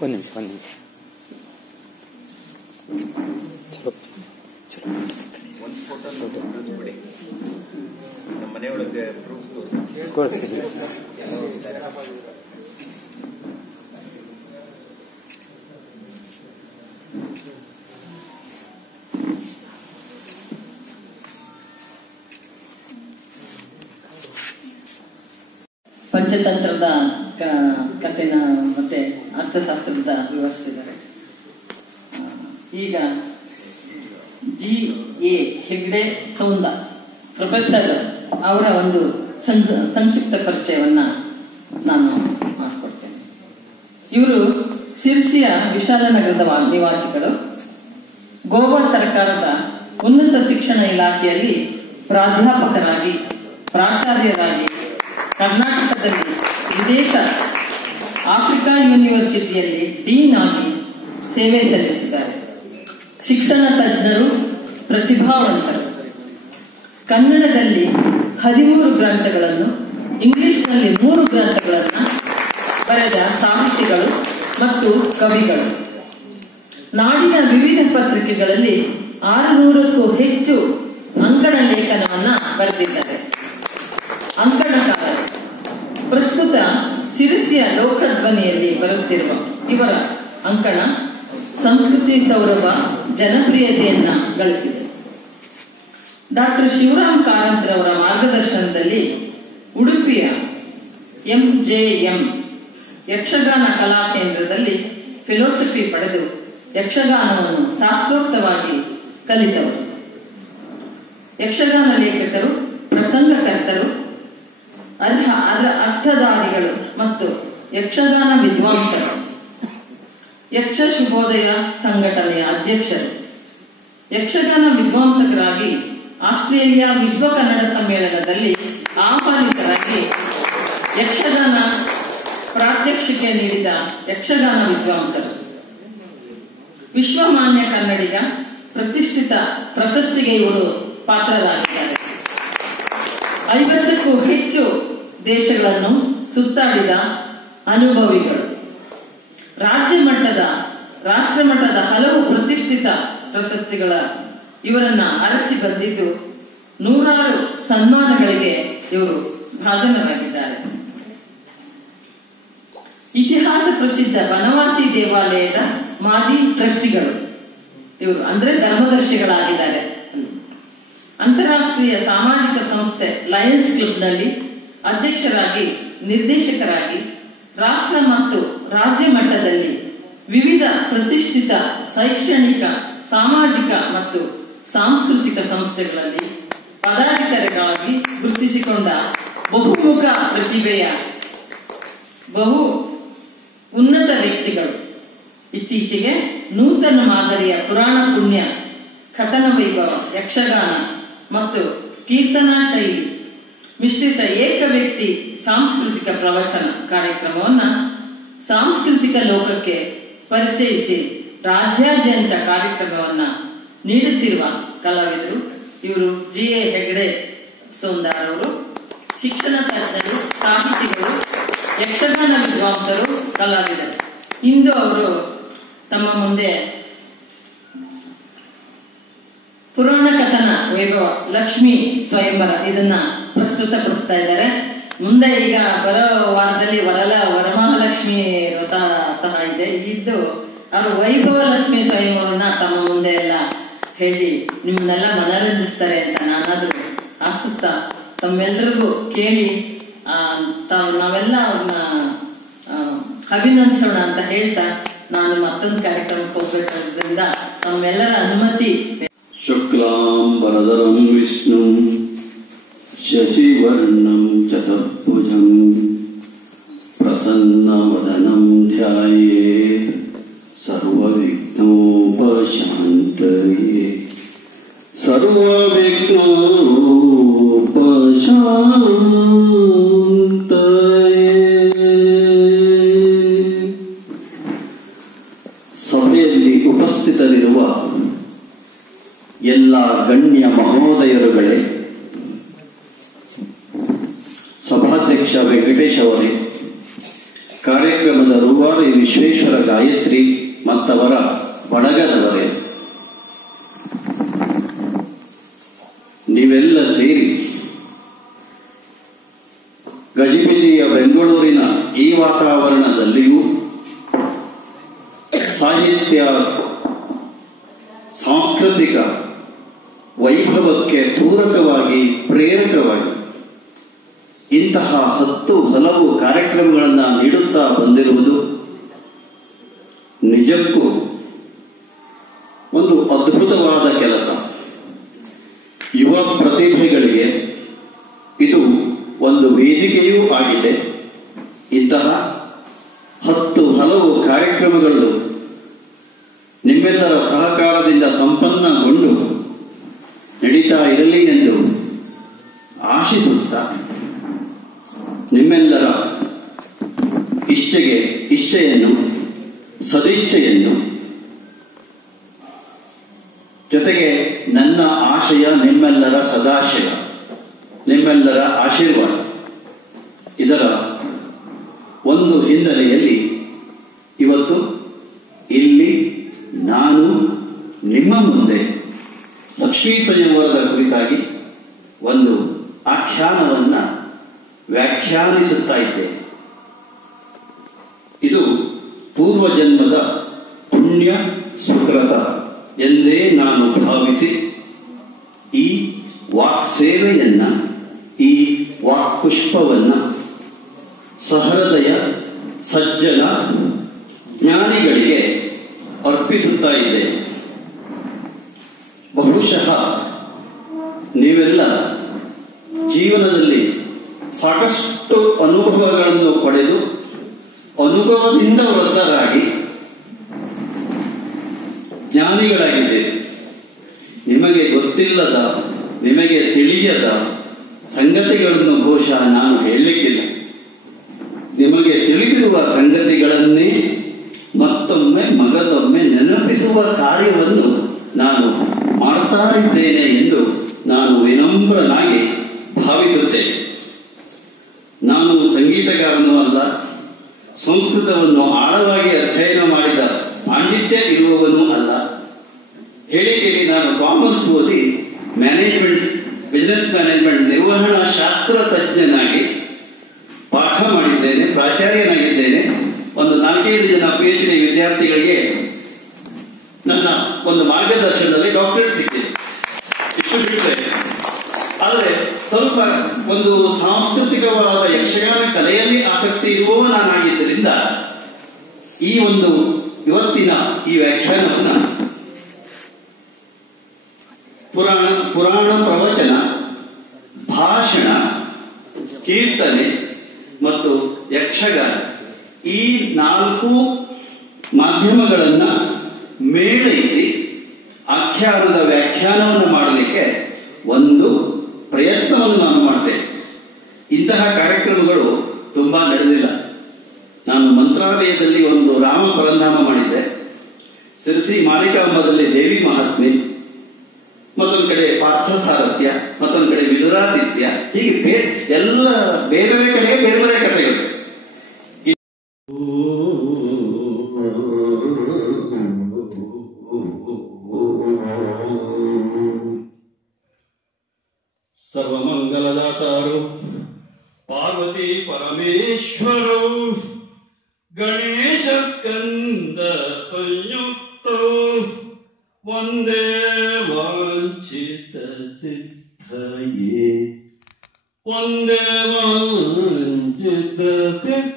ಒಂದು ನಿಮಿಷ ಚಲೋ ಚಲೋ ಒಂದು ಫೋಟೋ ಬಿಡಿ. ನಮ್ಮ ಮನೆಯೊಳಗೆ ಪ್ರೂಫ್ ತೋರಿಸಿ. ಪಂಚತಂತ್ರದ ಕಥೆನ ಮತ್ತೆ ಅರ್ಥಶಾಸ್ತ್ರದ ವಿವರಿಸಿದ್ದಾರೆ. ಈಗ G.A. ಹೆಗ್ಡೆ ಸೌಂದ ಪ್ರೊಫೆಸರ್ ಅವರ ಒಂದು ಸಂಕ್ಷಿಪ್ತ ಪರಿಚಯವನ್ನ ನಾನು ಮಾಡಿಕೊಡ್ತೇನೆ. ಇವರು ಸಿರ್ಸಿಯ ವಿಶಾಲನಗರದ ನಿವಾಸಿಗಳು. ಗೋವಾ ಸರ್ಕಾರದ ಉನ್ನತ ಶಿಕ್ಷಣ ಇಲಾಖೆಯಲ್ಲಿ ಪ್ರಾಧ್ಯಾಪಕರಾಗಿ, ಪ್ರಾಚಾರ್ಯರಾಗಿ, ಕರ್ನಾಟಕದಲ್ಲಿ ವಿದೇಶ ಆಫ್ರಿಕಾ ಯೂನಿವರ್ಸಿಟಿಯಲ್ಲಿ ಡೀನ್ ಆಗಿ ಸೇವೆ ಸಲ್ಲಿಸಿದ್ದಾರೆ. ಶಿಕ್ಷಣ ತಜ್ಞರು, ಪ್ರತಿಭಾವಂತರು. ಕನ್ನಡದಲ್ಲಿ 13 ಗ್ರಂಥಗಳನ್ನು, ಇಂಗ್ಲಿಷ್ನಲ್ಲಿ 3 ಗ್ರಂಥಗಳನ್ನು ಬರೆದ ಸಾಹಿತಿಗಳು ಮತ್ತು ಕವಿಗಳು. ನಾಡಿನ ವಿವಿಧ ಪತ್ರಿಕೆಗಳಲ್ಲಿ 600ಕ್ಕೂ ಹೆಚ್ಚು ಅಂಕಣ ಲೇಖನವನ್ನ ಬರೆದಿದ್ದಾರೆ. ಅಂಕಣಕಾರ. ಪ್ರಸ್ತುತ ಸಿರಿಸಿಯ ಲೋಕಧ್ವನಿಯಲ್ಲಿ ಬರುತ್ತಿರುವ ಇವರ ಅಂಕಣ ಸಂಸ್ಕೃತಿ ಸೌರಭ ಜನಪ್ರಿಯತೆಯನ್ನ ಗಳಿಸಿದೆ. ಡಾಕ್ಟರ್ ಶಿವರಾಮ್ ಕಾರಂತರವರ ಮಾರ್ಗದರ್ಶನದಲ್ಲಿ ಉಡುಪಿಯ MJM ಯಕ್ಷಗಾನ ಕಲಾ ಕೇಂದ್ರದಲ್ಲಿ ಫಿಲೋಸಫಿ ಪಡೆದು ಯಕ್ಷಗಾನವನ್ನು ಶಾಸ್ತ್ರೋಕ್ತವಾಗಿ ಕಲಿತವರು. ಯಕ್ಷಗಾನ ಲೇಖಕರು, ಪ್ರಸಂಗಕರ್ತರು, ಅರ್ಥಧಾರಿಗಳು ಮತ್ತು ಯಕ್ಷಗಾನ ವಿದ್ವಾಂಸರು. ಯಕ್ಷ ಶುಭೋದಯ ಸಂಘಟನೆಯ ಅಧ್ಯಕ್ಷರು. ಯಕ್ಷಗಾನ ವಿದ್ವಾಂಸಕರಾಗಿ ಆಸ್ಟ್ರೇಲಿಯಾ ವಿಶ್ವ ಕನ್ನಡ ಸಮ್ಮೇಳನದಲ್ಲಿ ಆಹ್ವಾನಿತರಾಗಿ ಯಕ್ಷಗಾನ ಪ್ರಾತ್ಯಕ್ಷಿಕೆ ನೀಡಿದ ಯಕ್ಷಗಾನ ವಿದ್ವಾಂಸರು. ವಿಶ್ವಮಾನ್ಯ ಕನ್ನಡಿಗ ಪ್ರತಿಷ್ಠಿತ ಪ್ರಶಸ್ತಿಗೆ ಇವರು ಪಾತ್ರರಾಗಿದ್ದಾರೆ. 50ಕ್ಕೂ ಹೆಚ್ಚು ದೇಶಗಳನ್ನು ಸುತ್ತಾಡಿದ ಅನುಭವಿಗಳು. ರಾಜ್ಯ ಮಟ್ಟದ, ರಾಷ್ಟ್ರ ಮಟ್ಟದ ಹಲವು ಪ್ರತಿಷ್ಠಿತ ಪ್ರಶಸ್ತಿಗಳ ಇವರನ್ನ ಅರಸಿ ಬಂದಿದ್ದು 100 ಸನ್ಮಾನಗಳಿಗೆ ಇವರು ಭಾಜನರಾಗಿದ್ದಾರೆ. ಇತಿಹಾಸ ಪ್ರಸಿದ್ಧ ಬನವಾಸಿ ದೇವಾಲಯದ ಮಾಜಿ ಟ್ರಸ್ಟಿಗಳು ಇವರು, ಅಂದ್ರೆ ಧರ್ಮದರ್ಶಿಗಳಾಗಿದ್ದಾರೆ. ಅಂತಾರಾಷ್ಟ್ರೀಯ ಸಾಮಾಜಿಕ ಸಂಸ್ಥೆ ಲಯನ್ಸ್ ಕ್ಲಬ್ನಲ್ಲಿ ಅಧ್ಯಕ್ಷರಾಗಿ, ನಿರ್ದೇಶಕರಾಗಿ, ರಾಷ್ಟ್ರ ಮತ್ತು ರಾಜ್ಯ ಮಟ್ಟದಲ್ಲಿ ವಿವಿಧ ಪ್ರತಿಷ್ಠಿತ ಶೈಕ್ಷಣಿಕ, ಸಾಮಾಜಿಕ ಮತ್ತು ಸಾಂಸ್ಕೃತಿಕ ಸಂಸ್ಥೆಗಳಲ್ಲಿ ಪದಾಧಿಕಾರಿಗಳಾಗಿ ಗುರುತಿಸಿಕೊಂಡ ಬಹುಮುಖ ಪ್ರತಿಭೆಯ ಬಹು ಉನ್ನತ ವ್ಯಕ್ತಿಗಳು. ಇತ್ತೀಚೆಗೆ ನೂತನ ಮಾದರಿಯ ಪುರಾಣ ಪುಣ್ಯ, ಕಥನ ವೈಭವ, ಯಕ್ಷಗಾನ ಮತ್ತು ಕೀರ್ತನಾ ಶೈಲಿ ಮಿಶ್ರಿತ ಏಕ ವ್ಯಕ್ತಿ ಸಾಂಸ್ಕೃತಿಕ ಪ್ರವಚನ ಕಾರ್ಯಕ್ರಮವನ್ನ ಸಾಂಸ್ಕೃತಿಕ ಲೋಕಕ್ಕೆ ಪರಿಚಯಿಸಿ ರಾಜ್ಯಾದ್ಯಂತ ಕಾರ್ಯಕ್ರಮವನ್ನ ನೀಡುತ್ತಿರುವ ಕಲಾವಿದರು ಇವರು. G.A. ಹೆಗ್ಡೆ ಸೌಂದಾರ್ ಅವರು ಶಿಕ್ಷಣ ತಜ್ಞರು, ಸಾಹಿತಿಗಳು, ಯಕ್ಷಗಾನ ವಿದ್ವಾಂಸರು, ಕಲಾವಿದರು. ಇಂದು ಅವರು ತಮ್ಮ ಮುಂದೆ ಪುರಾಣ ಕಥನ ವೈಭವ ಲಕ್ಷ್ಮೀ ಸ್ವಯಂವರ ಇದನ್ನ ಪ್ರಸ್ತುತಪಡಿಸ್ತಾ ಇದ್ದಾರೆ. ಮುಂದೆ ಈಗ ಬರೋ ವಾರದಲ್ಲಿ ವರಮಹಾಲಕ್ಷ್ಮಿ ವ್ರತ ಸಹ ಇದೆ. ಇದ್ದು ಅವರು ವೈಭವ ಲಕ್ಷ್ಮಿ ಸ್ವಯಂವರನ್ನ ತಮ್ಮ ಮುಂದೆ ಎಲ್ಲ ಹೇಳಿ ನಿಮ್ಮನ್ನೆಲ್ಲ ಮನರಂಜಿಸ್ತಾರೆ ಅಂತ ನಾನಾದ್ರೂ ಆಶಿಸ್ತಾ ತಮ್ಮೆಲ್ಲರಿಗೂ ಕೇಳಿ ನಾವೆಲ್ಲ ಅವ್ರನ್ನ ಅಭಿನಂದಿಸೋಣ ಅಂತ ಹೇಳ್ತಾ ನಾನು ಮತ್ತೊಂದು ಕಾರ್ಯಕ್ರಮಕ್ಕೆ ಹೋಗ್ಬೇಕಾದ್ರಿಂದ ತಮ್ಮೆಲ್ಲರ ಅನುಮತಿ. ಶುಕ್ಲಾಂಬರಧರಂ ವಿಷ್ಣು ಶಶಿವರ್ಣಂ ಚತುರ್ಭುಜಂ ಪ್ರಸನ್ನವದನಂ ಧ್ಯಾಯೇತ್ ಸರ್ವವಿಘ್ನೋಪಶಾಂತಯೇ. ಸಭೆಯಲ್ಲಿ ಉಪಸ್ಥಿತರಿರುವ ಎಲ್ಲ ಗಣ್ಯ ಮಹೋದಯರುಗಳೇ, ಸಭಾಧ್ಯಕ್ಷ ವೆಂಕಟೇಶ್ ಅವರೇ, ಕಾರ್ಯಕ್ರಮದ ರೂವಾರಿ ವಿಶ್ವೇಶ್ವರ ಗಾಯತ್ರಿ ಮತ್ತವರ ಬಳಗದವರೇ, ನೀವೆಲ್ಲ ಸೇರಿ ಗಜಿಬಿಜಿಯ ಬೆಂಗಳೂರಿನ ಈ ವಾತಾವರಣದಲ್ಲಿಯೂ ಸಾಹಿತ್ಯ ಸಾಂಸ್ಕೃತಿಕ ವೈಭವಕ್ಕೆ ಪೂರಕವಾಗಿ ಪ್ರೇರಕವಾಗಿ ಇಂತಹ 10 ಹಲವು ಕಾರ್ಯಕ್ರಮಗಳನ್ನು ನೀಡುತ್ತಾ ಬಂದಿರುವುದು ನಿಜಕ್ಕೂ ಒಂದು ಅದ್ಭುತವಾದ ಕೆಲಸ. ಯುವ ಪ್ರತಿಭೆಗಳಿಗೆ ಇದು ಒಂದು ವೇದಿಕೆಯೂ ಆಗಿದೆ. ಇಂತಹ 10 ಹಲವು ಕಾರ್ಯಕ್ರಮಗಳು ನಿಮ್ಮೆಲ್ಲರ ಸಹಕಾರದಿಂದ ಸಂಪನ್ನಗೊಂಡು ನಡೀತಾ ಇರಲಿ ಎಂದು ಆಶಿಸುತ್ತಾ, ನಿಮ್ಮೆಲ್ಲರ ಇಚ್ಛೆಯನ್ನು ಸದಿಚ್ಛೆಯನ್ನು ಜೊತೆಗೆ ನನ್ನ ಆಶಯ ನಿಮ್ಮೆಲ್ಲರ ಸದಾಶಯ, ನಿಮ್ಮೆಲ್ಲರ ಆಶೀರ್ವಾದ, ಇದರ ಒಂದು ಹಿನ್ನೆಲೆಯಲ್ಲಿ ಇವತ್ತು ಇಲ್ಲಿ ನಾನು ನಿಮ್ಮ ಮುಂದೆ ಲಕ್ಷ್ಮೀ ಸ್ವಯಂವರದ ಕುರಿತಾಗಿ ಒಂದು ಆಖ್ಯಾನವನ್ನ ವ್ಯಾಖ್ಯಾನಿಸುತ್ತಾ ಇದ್ದೇನೆ. ಇದು ಪೂರ್ವಜನ್ಮದ ಪುಣ್ಯ ಸುಕೃತ ಎಂದೇ ನಾನು ಭಾವಿಸಿ ಈ ವಾಕ್ಸೇವೆಯನ್ನ, ಈ ವಾಕ್ಪುಷ್ಪವನ್ನ ಸಹೃದಯ ಸಜ್ಜನ ಜ್ಞಾನಿಗಳಿಗೆ ಅರ್ಪಿಸುತ್ತಾ ಇದ್ದೇನೆ. ಬಹುಶಃ ನೀವೆಲ್ಲ ಜೀವನದಲ್ಲಿ ಸಾಕಷ್ಟು ಅನುಭವಗಳನ್ನು ಪಡೆದು ಅನುಭವದಿಂದ ವೃದ್ಧರಾಗಿ ಜ್ಞಾನಿಗಳಾಗಿದ್ದೀರಿ. ನಿಮಗೆ ಗೊತ್ತಿಲ್ಲದ, ನಿಮಗೆ ತಿಳಿಯದ ಸಂಗತಿಗಳನ್ನು ಬಹುಶಃ ನಾನು ಹೇಳಲಿಕ್ಕಿಲ್ಲ. ನಿಮಗೆ ತಿಳಿದಿರುವ ಸಂಗತಿಗಳನ್ನೇ ಮತ್ತೊಮ್ಮೆ ಮಗದೊಮ್ಮೆ ನೆನಪಿಸುವ ಕಾರ್ಯವನ್ನು ನಾನು ಮಾಡ್ತಾ ಇದ್ದೇನೆ ಎಂದು ನಾನು ವಿನಮ್ರನಾಗಿ ಭಾವಿಸುತ್ತೇನೆ. ನಾನು ಸಂಗೀತಗಾರನೂ ಅಲ್ಲ, ಸಂಸ್ಕೃತವನ್ನು ಆಳವಾಗಿ ಅಧ್ಯಯನ ಮಾಡಿದ ಪಾಂಡಿತ್ಯ ಇರುವವನೂ ಅಲ್ಲ. ಹೇಳಿಕೆಯಲ್ಲಿ ನಾನು ಕಾಮರ್ಸ್ ಓದಿ ಮ್ಯಾನೇಜ್ಮೆಂಟ್, ಬಿಸಿನೆಸ್ ಮ್ಯಾನೇಜ್ಮೆಂಟ್, ನಿರ್ವಹಣಾ ಶಾಸ್ತ್ರ ತಜ್ಞನಾಗಿ ಪಾಠ ಮಾಡಿದ್ದೇನೆ, ಪ್ರಾಚಾರ್ಯನಾಗಿದ್ದೇನೆ. ಒಂದು 4-5 ಜನ PhD ವಿದ್ಯಾರ್ಥಿಗಳಿಗೆ ನನ್ನ ಒಂದು ಮಾರ್ಗದರ್ಶನದಲ್ಲಿ ಡಾಕ್ಟರೇಟ್ ಸಿಕ್ಕಿದೆ. ಇಷ್ಟು ಬಿಟ್ಟರೆ ಆದರೆ ಸ್ವಲ್ಪ ಒಂದು ಸಾಂಸ್ಕೃತಿಕವಾದ ಯಕ್ಷಗಾನ ಕಲೆಯಲ್ಲಿ ಆಸಕ್ತಿ ಇರುವ ನಾನಾಗಿದ್ದರಿಂದ ಈ ಒಂದು ಇವತ್ತಿನ ಈ ವ್ಯಾಖ್ಯಾನವನ್ನ ಪುರಾಣ ಪ್ರವಚನ, ಭಾಷಣ, ಕೀರ್ತನೆ ಮತ್ತು ಯಕ್ಷಗಾನ ಈ 4 ಮಾಧ್ಯಮಗಳನ್ನ ಮೇಳೈಸಿ ಆಖ್ಯಾನದ ವ್ಯಾಖ್ಯಾನವನ್ನು ಮಾಡಲಿಕ್ಕೆ ಒಂದು ಪ್ರಯತ್ನವನ್ನು ನಾನು ಮಾಡ್ತೇನೆ. ಇಂತಹ ಕಾರ್ಯಕ್ರಮಗಳು ತುಂಬಾ ನಡೆದಿಲ್ಲ. ನಾನು ಮಂತ್ರಾಲಯದಲ್ಲಿ ಒಂದು ರಾಮ ಪರಂಧಾಮ ಮಾಡಿದ್ದೆ, ಸಿರಸಿ ಮಾಲಿಕಾಂಬದಲ್ಲಿ ದೇವಿ ಮಹಾತ್ಮೆ, ಮತ್ತೊಂದು ಕಡೆ ಪಾರ್ಥಸಾರಥ್ಯ, ಮತ್ತೊಂದು ಕಡೆ ವಿದುರಾದಿತ್ಯ, ಹೀಗೆ ಎಲ್ಲ ಬೇರೆ ಬೇರೆ ಕಡೆಗೆ ಬೇರೆ ಬೇರೆ ಕಥೆಗಳು. ಸರ್ವಮಂಗಲದಾತಾರು ಪಾರ್ವತಿ ಪರಮೇಶ್ವರು ಗಣೇಶ ಸ್ಕಂದ ಸಂಯುಕ್ತ ವಂದೇ ವಾಂಛಿತ ಸಿದ್ಧಯೇ, ವಂದೇ ವಾಂಛಿತ ಸಿದ್ಧಯೇ.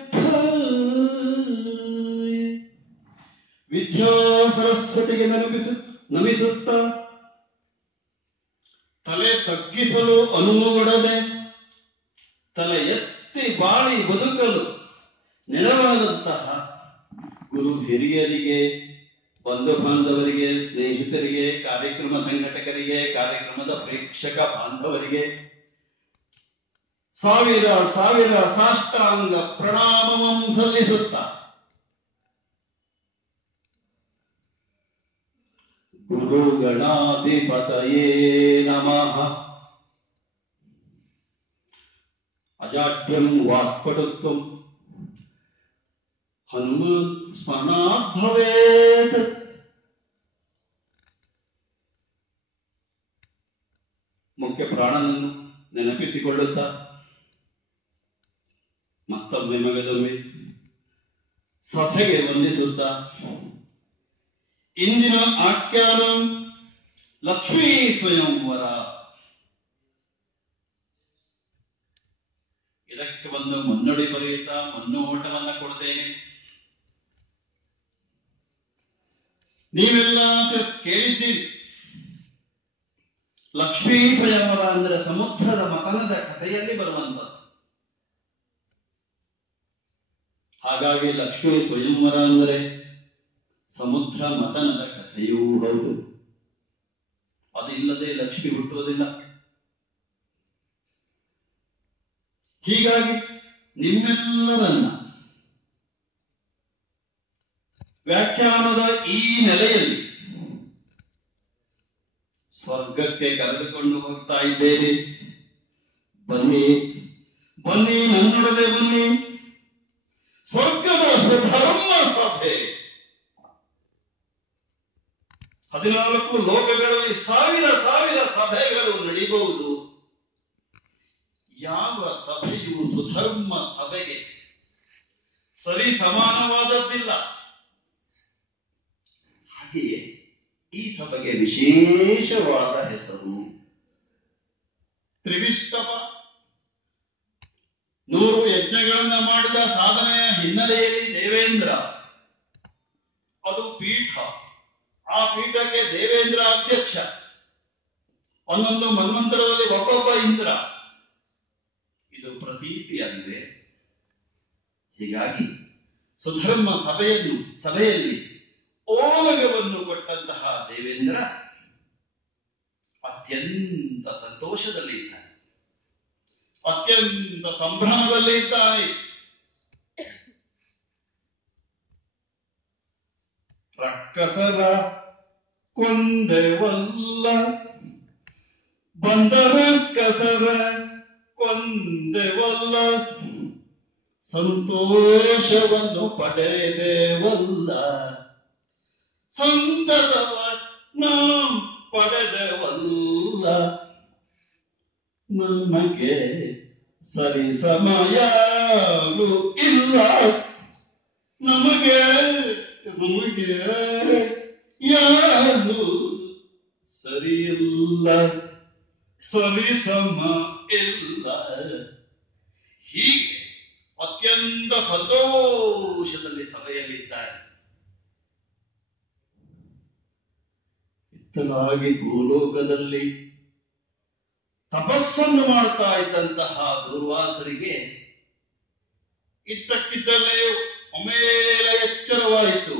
ವಿದ್ಯಾ ಸರಸ್ವತಿಗೆ ನಮಿಸುತ್ತ ತಲೆ ತಗ್ಗಿಸಲು ಅನುವುಗೊಡದೆ ತಲೆ ಎತ್ತಿ ಬಾಳಿ ಬದುಕಲು ನೆರವಾದಂತಹ ಗುರು ಹಿರಿಯರಿಗೆ, ಬಂಧು ಬಾಂಧವರಿಗೆ, ಸ್ನೇಹಿತರಿಗೆ, ಕಾರ್ಯಕ್ರಮ ಸಂಘಟಕರಿಗೆ, ಕಾರ್ಯಕ್ರಮದ ಪ್ರೇಕ್ಷಕ ಬಾಂಧವರಿಗೆ ಸಾವಿರ ಸಾವಿರ ಸಾಷ್ಟಾಂಗ ಪ್ರಣಾಮವನ್ನು ಸಲ್ಲಿಸುತ್ತ ಗುರು ಗಣಾಧಿಪತಯೇ ನಮಃ. ಅಜಾಡ್ಯಂ ವಾಕ್ಪಟುತ್ವಂ ಹನುಮತ್ ಸ್ಮರಣಾತ್ ಭವೇತ್. ಮುಖ್ಯ ಪ್ರಾಣನನ್ನು ನೆನಪಿಸಿಕೊಳ್ಳುತ್ತಾ ಮತ್ತೊಮ್ಮೆ ಮಗದೊಮ್ಮೆ ಸಭೆಗೆ ವಂದಿಸುತ್ತಾ ಇಂದಿನ ಆಖ್ಯಾನ ಲಕ್ಷ್ಮೀ ಸ್ವಯಂವರ. ಇದಕ್ಕೆ ಒಂದು ಮುನ್ನುಡಿ ಬರೆಯುತ್ತಾ ಮುನ್ನೋಟವನ್ನ ಕೊಡ್ತೇನೆ. ನೀವೆಲ್ಲ ಕೇಳಿದ್ದೀರಿ, ಲಕ್ಷ್ಮೀ ಸ್ವಯಂವರ ಅಂದರೆ ಸಮುದ್ರದ ಮಥನದ ಕಥೆಯಲ್ಲಿ ಬರುವಂತದ್ದು. ಹಾಗಾಗಿ ಲಕ್ಷ್ಮೀ ಸ್ವಯಂವರ ಅಂದರೆ ಸಮುದ್ರ ಮಥನದ ಕಥೆಯೂ ಹೌದು. ಅದಿಲ್ಲದೆ ಲಕ್ಷ್ಮಿ ಹುಟ್ಟುವುದಿಲ್ಲ. ಹೀಗಾಗಿ ನಿಮ್ಮೆಲ್ಲರನ್ನ ವ್ಯಾಖ್ಯಾನದ ಈ ನೆಲೆಯಲ್ಲಿ ಸ್ವರ್ಗಕ್ಕೆ ಕರೆದುಕೊಂಡು ಹೋಗ್ತಾ ಇದ್ದೇನೆ. ಬನ್ನಿ ಬನ್ನಿ, ನನ್ನೊಡನೆ ಬನ್ನಿ. ಸ್ವರ್ಗದ ಸುಧರ್ಮ ಸಭೆ. 14 ಲೋಕಗಳಲ್ಲಿ ಸಾವಿರ ಸಾವಿರ ಸಭೆಗಳು ನಡೆಯಬಹುದು. ಯಾವ ಸಭೆಯು ಸುಧರ್ಮ ಸಭೆಗೆ ಸರಿ ಸಮಾನವಾದದ್ದಿಲ್ಲ. ಹಾಗೆಯೇ ಈ ಸಭೆಗೆ ವಿಶೇಷವಾದ ಹೆಸರು ತ್ರಿವಿಷ್ಟಪ. 100 ಯಜ್ಞಗಳನ್ನ ಮಾಡಿದ ಸಾಧನೆಯ ಹಿನ್ನೆಲೆಯಲ್ಲಿ ದೇವೇಂದ್ರ, ಅದು ಪೀಠ. ಆ ಪೀಠಕ್ಕೆ ದೇವೇಂದ್ರ ಅಧ್ಯಕ್ಷ. ಒಂದೊಂದು ಮನ್ವಂತರದಲ್ಲಿ ಒಬ್ಬೊಬ್ಬ ಇಂದ್ರ. ಇದು ಪ್ರತೀತಿಯಾಗಿದೆ. ಹೀಗಾಗಿ ಸುಧರ್ಮ ಸಭೆಯಲ್ಲಿ ಓಲಗವನ್ನು ಕೊಟ್ಟಂತಹ ದೇವೇಂದ್ರ ಅತ್ಯಂತ ಸಂತೋಷದಲ್ಲಿ ಇದ್ದಾನೆ, ಅತ್ಯಂತ ಸಂಭ್ರಮದಲ್ಲಿ ಇದ್ದಾನೆ. ರಕ್ಕಸರ ಕೊಂದೆವಲ್ಲ, ಬಂದ ರಕ್ಕಸರ ಕೊಂದೆವಲ್ಲ, ಸಂತೋಷವನ್ನು ಪಡೆದೆವಲ್ಲ, ಸಂತತವ ನಾವು ಪಡೆದೆವಲ್ಲ, ನಮಗೆ ಸರಿ ಸಮಯೂ ಇಲ್ಲ, ನಮಗೆ ಯಾರು ಸರಿಯಿಲ್ಲ, ಸರಿಸಮ ಇಲ್ಲ. ಹೀಗೆ ಅತ್ಯಂತ ಸಂತೋಷದಲ್ಲಿ ಸಭೆಯಲ್ಲಿದ್ದಾರೆ. ಇತ್ತಲಾಗಿ ಭೂಲೋಕದಲ್ಲಿ ತಪಸ್ಸನ್ನು ಮಾಡ್ತಾ ಇದ್ದಂತಹ ದುರ್ವಾಸರಿಗೆ ಇದ್ದಕ್ಕಿದ್ದಲ್ಲೇ ಒಮ್ಮೆಲೆ ಎಚ್ಚರವಾಯಿತು.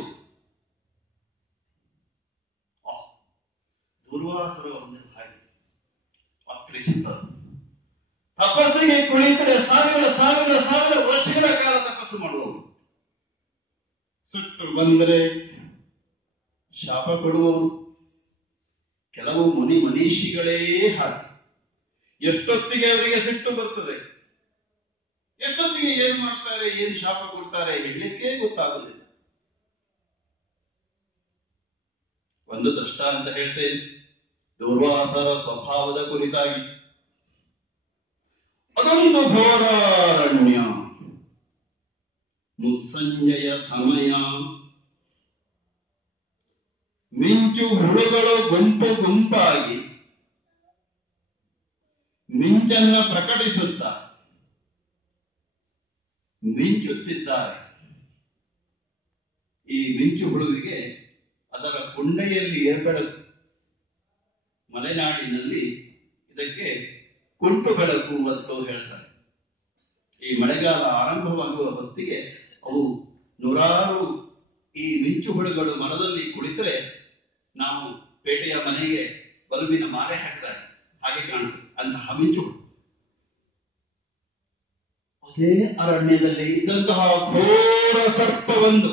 ದುರ್ವಾಸರು ಒಂದು ಹಾಗೆ ಅತ್ರಿಸುತ್ತಾರೆ. ತಪಸ್ಸಿಗೆ ಕುಳಿತರೆ ಸಾವಿರ ಸಾವಿರ ಸಾವಿರ ವರ್ಷಗಳ ಕಾಲ ತಪಸ್ಸು ಮಾಡುವವರು. ಸುಟ್ಟು ಬಂದರೆ ಶಾಪ ಕೊಡುವವರು. ಕೆಲವು ಮನೀಷಿಗಳೇ ಹಾಗೆ. ಎಷ್ಟೊತ್ತಿಗೆ ಅವರಿಗೆ ಸಿಟ್ಟು ಬರ್ತದೆ, ಎಷ್ಟೊತ್ತಿಗೆ ಏನ್ ಮಾಡ್ತಾರೆ, ಏನ್ ಶಾಪ ಕೊಡ್ತಾರೆ ಹೇಳಲಿಕ್ಕೆ ಗೊತ್ತಾಗುದಿಲ್ಲ. ಒಂದು ದೃಷ್ಟಾಂತ ಹೇಳ್ತೇನೆ ದುರ್ವಾಸರ ಸ್ವಭಾವದ ಕುರಿತಾಗಿ. ಅದೊಂದು ಘೋರಾರಣ್ಯ, ಮುಸ್ಸಂಜೆಯ ಸಮಯ. ಮಿಂಚು ಹುಳುಗಳು ಗುಂಪು ಗುಂಪಾಗಿ ಮಿಂಚನ್ನ ಪ್ರಕಟಿಸುತ್ತಾ ಮಿಂಚುತ್ತಿದ್ದಾರೆ. ಈ ಮಿಂಚು ಹುಳುವಿಗೆ ಅದರ ಕುಂಡೆಯಲ್ಲಿ ಏರ್ಬೆಳಕು. ಮಲೆನಾಡಿನಲ್ಲಿ ಇದಕ್ಕೆ ಕುಂಟು ಬೆಳಕು ಅಂತ ಹೇಳ್ತಾರೆ. ಈ ಮಳೆಗಾಲ ಆರಂಭವಾಗುವ ಹೊತ್ತಿಗೆ ಅವು ನೂರಾರು ಈ ಮಿಂಚು ಹುಳುಗಳು ಮರದಲ್ಲಿ ಕುಳಿತರೆ ನಾವು ಪೇಟೆಯ ಮನೆಗೆ ಬಲ್ಬಿನ ಮಾಲೆ ಹಾಕ್ತಾರೆ ಹಾಗೆ ಕಾಣುತ್ತೆ ಅಂತಹ ಮಿಂಚು ಹುಳು. ಅದೇ ಅರಣ್ಯದಲ್ಲಿ ಇದ್ದಂತಹ ಘೋರ ಸರ್ಪವೊಂದು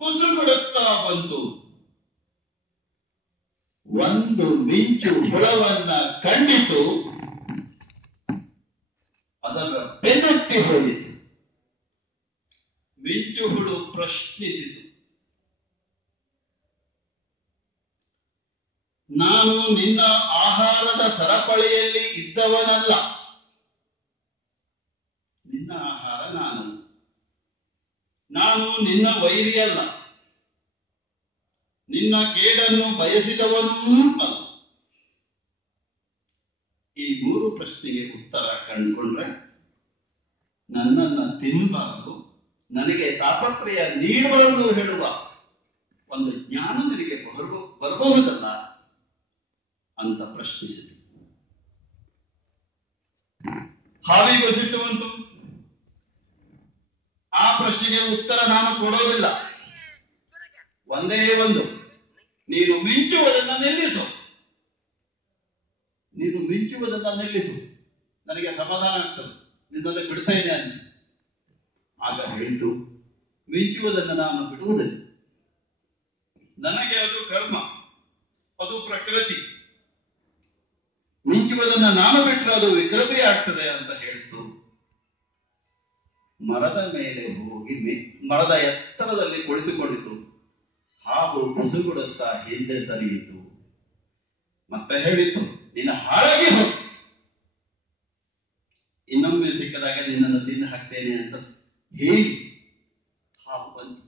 ಬುಸುಗುಡುತ್ತಾ ಬಂತು. ಒಂದು ಮಿಂಚು ಹುಳವನ್ನ ಕಂಡಿತು, ಅದರ ಬೆನ್ನಟ್ಟಿ ಹೋಯಿತು. ಮಿಂಚುಹುಳು ಪ್ರಶ್ನಿಸಿತು, ನಾನು ನಿನ್ನ ಆಹಾರದ ಸರಪಳಿಯಲ್ಲಿ ಇದ್ದವನಲ್ಲ. ನಿನ್ನ ಆಹಾರ ನಾನು ನಿನ್ನ ವೈರಿಯಲ್ಲ, ನಿನ್ನ ಕೇಡನ್ನು ಬಯಸಿದವನೂ ಅಲ್ಲ. ಈ 3 ಪ್ರಶ್ನೆಗೆ ಉತ್ತರ ಕಂಡುಕೊಂಡ್ರೆ ನನ್ನನ್ನ ತಿನ್ನಬಾರದು, ನನಗೆ ತಾಪತ್ರಯ ನೀಡಬಾರದು ಹೇಳುವ ಒಂದು ಜ್ಞಾನ ನಿನಗೆ ಬರಬಹುದಲ್ಲ ಅಂತ ಪ್ರಶ್ನಿಸಿತು. ಹಾವಿಗೂ ಸಿಟ್ಟು ಬಂತು. ಆ ಪ್ರಶ್ನೆಗೆ ಉತ್ತರ ನಾನು ಕೊಡೋದಿಲ್ಲ. ಒಂದೇ ಒಂದು, ನೀನು ಮಿಂಚುವುದನ್ನ ನಿಲ್ಲಿಸು, ನೀನು ಮಿಂಚುವುದನ್ನ ನಿಲ್ಲಿಸು, ನನಗೆ ಸಮಾಧಾನ ಆಗ್ತದೆ, ನಿನ್ನನ್ನು ಬಿಡ್ತಾ ಇದ್ದೇನೆ ಅಂತ. ಆಗ ಹೇಳಿತು, ಮಿಂಚುವುದನ್ನು ನಾನು ಬಿಡುವುದಿಲ್ಲ, ನನಗೆ ಅದು ಕರ್ಮ, ಅದು ಪ್ರಕೃತಿ. ಮಿಂಚುವುದನ್ನು ನಾನು ಬಿಟ್ಟರೆ ಅದು ವಿಕೃತಿ ಆಗ್ತದೆ ಅಂತ ಹೇಳಿತು. ಮರದ ಮೇಲೆ ಹೋಗಿ ಮರದ ಎತ್ತರದಲ್ಲಿ ಕುಳಿತುಕೊಂಡಿತು. ಹಾವು ಬುಸುಗುಡುತ್ತಾ ಹಿಂದೆ ಸರಿಯಿತು. ಮತ್ತೆ ಹೇಳಿತು, ನಿನ್ನ ಹಾಳಾಗಿ ಹೋಗು, ಇನ್ನೊಮ್ಮೆ ಸಿಕ್ಕದಾಗ ನಿನ್ನನ್ನು ತಿಂದು ಹಾಕ್ತೇನೆ ಅಂತ ಹೇಳಿ ಹಾವು ಬಂತು.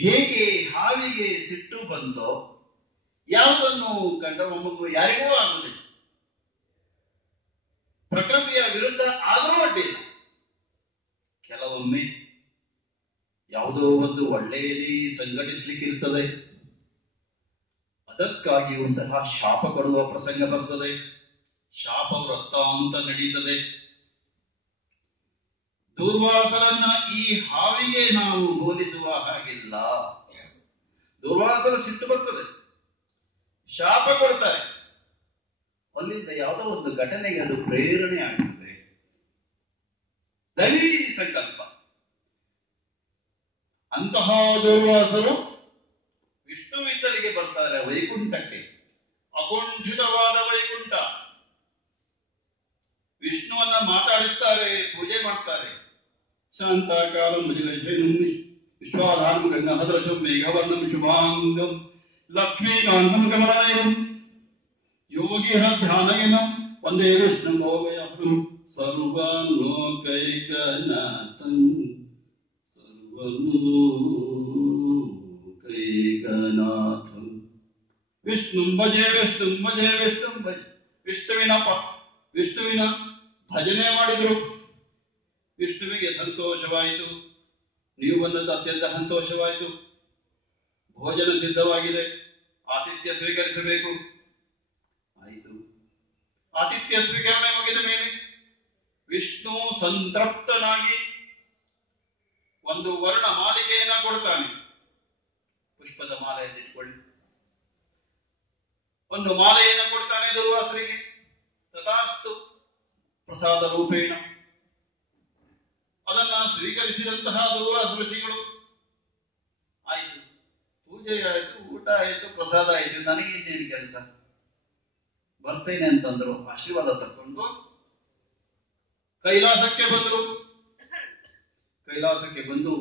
ಹೇಗೆ ಹಾವಿಗೆ ಸಿಟ್ಟು ಬಂತೋ ಯಾವುದನ್ನು ಕಂಡ ಒಮ್ಮೊಮ್ಮೆ ಯಾರಿಗೂ ಆಗುವುದಿಲ್ಲ. ಪ್ರಕೃತಿಯ ವಿರುದ್ಧ ಆದರೂ ಅಡ್ಡಿಲ್ಲ. ಕೆಲವೊಮ್ಮೆ ಯಾವುದೋ ಒಂದು ಒಳ್ಳೆಯದೇ ಸಂಘಟಿಸ್ಲಿಕ್ಕಿರ್ತದೆ, ಅದಕ್ಕಾಗಿಯೂ ಸಹ ಶಾಪ ಕೊಡುವ ಪ್ರಸಂಗ ಬರ್ತದೆ. ಶಾಪ ವೃತ್ತ ಅಂತ ನಡೀತದೆ. ದುರ್ವಾಸರನ್ನ ಈ ಹಾವಿಗೆ ನಾವು ಹೋಲಿಸುವ ಹಾಗಿಲ್ಲ. ದುರ್ವಾಸರ ಸಿಟ್ಟು ಬರ್ತದೆ, ಶಾಪ ಕೊಡ್ತಾರೆ, ಅಲ್ಲಿಂದ ಯಾವುದೋ ಒಂದು ಘಟನೆಗೆ ಅದು ಪ್ರೇರಣೆ ಆಗ್ತದೆ, ದೈವಿ ಸಂಕಲ್ಪ. ಅಂತಹ ದುರ್ವಾಸರು ವಿಷ್ಣುವಿದ್ದಲಿಗೆ ಬರ್ತಾರೆ ವೈಕುಂಠಕ್ಕೆ. ಅಕುಂಠಿತವಾದ ವೈಕುಂಠ. ವಿಷ್ಣುವನ್ನ ಮಾತಾಡಿಸ್ತಾರೆ, ಪೂಜೆ ಮಾಡ್ತಾರೆ. ಶಾಂತಾಕಾರಂ ಭುಜಗಶಯನಂ ವಿಶ್ವಾಧಾರಂ ಗಂಗಾಧರಶಂ ಮೇಘವರ್ಣಂ ಶುಭಾಂಗಂ ಲಕ್ಷ್ಮೀಕಾಂತಂ ಕಮಲಾಯಂ ಯೋಗಿರ ಧ್ಯಾನಗಿನಂ ವಂದೇ ವಿಷ್ಣು ಭೋಗಯಂ ಸರ್ವಲೋಕೈಕನಾಥಂ ಸರ್ವಲೋಕೈಕನಾಥಂ. ವಿಷ್ಣುಂ ಭಜೆ ವಿಷ್ಣುಂ ಭಜೆ ವಿಷ್ಣುಂ ಭಜೆ. ವಿಷ್ಣುವಿನ ಭಜನೆ ಮಾಡಿದರು. ವಿಷ್ಣುವಿಗೆ ಸಂತೋಷವಾಯಿತು. ನೀವು ಬಂದದ್ದು ಅತ್ಯಂತ ಸಂತೋಷವಾಯಿತು. ಭೋಜನ ಸಿದ್ಧವಾಗಿದೆ, ಆತಿಥ್ಯ ಸ್ವೀಕರಿಸಬೇಕು. ಆಯಿತು. ಆತಿಥ್ಯ ಸ್ವೀಕರಣೆ ಮುಗಿದ ಮೇಲೆ ವಿಷ್ಣು ಸಂತೃಪ್ತನಾಗಿ ಒಂದು ವರ್ಣ ಮಾಲಿಕೆಯನ್ನ ಕೊಡ್ತಾನೆ. ಪುಷ್ಪದ ಮಾಲೆ ಇಟ್ಕೊಳ್ಳಿ. ಒಂದು ಮಾಲೆಯನ್ನ ಕೊಡ್ತಾನೆ ದುರ್ವಾಸರಿಗೆ. ತಥಾಸ್ತು ಪ್ರಸಾದ ರೂಪೇಣ. ಅದನ್ನ ಸ್ವೀಕರಿಸಿದಂತಹ ದುರ್ವಾಸ ಋಷಿಗಳು, ಆಯ್ತು, ಪೂಜೆ ಆಯ್ತು, ಊಟ ಆಯ್ತು, ಪ್ರಸಾದ ಆಯ್ತು, ನನಗೆ ಇನ್ನೇನು ಕೆಲಸ, ಬರ್ತೇನೆ ಅಂತಂದ್ರು. ಆಶೀರ್ವಾದ ತಕ್ಕೊಂಡು ಕೈಲಾಸಕ್ಕೆ ಬಂದರು. ಕೈಲಾಸಕ್ಕೆ ಬಂದು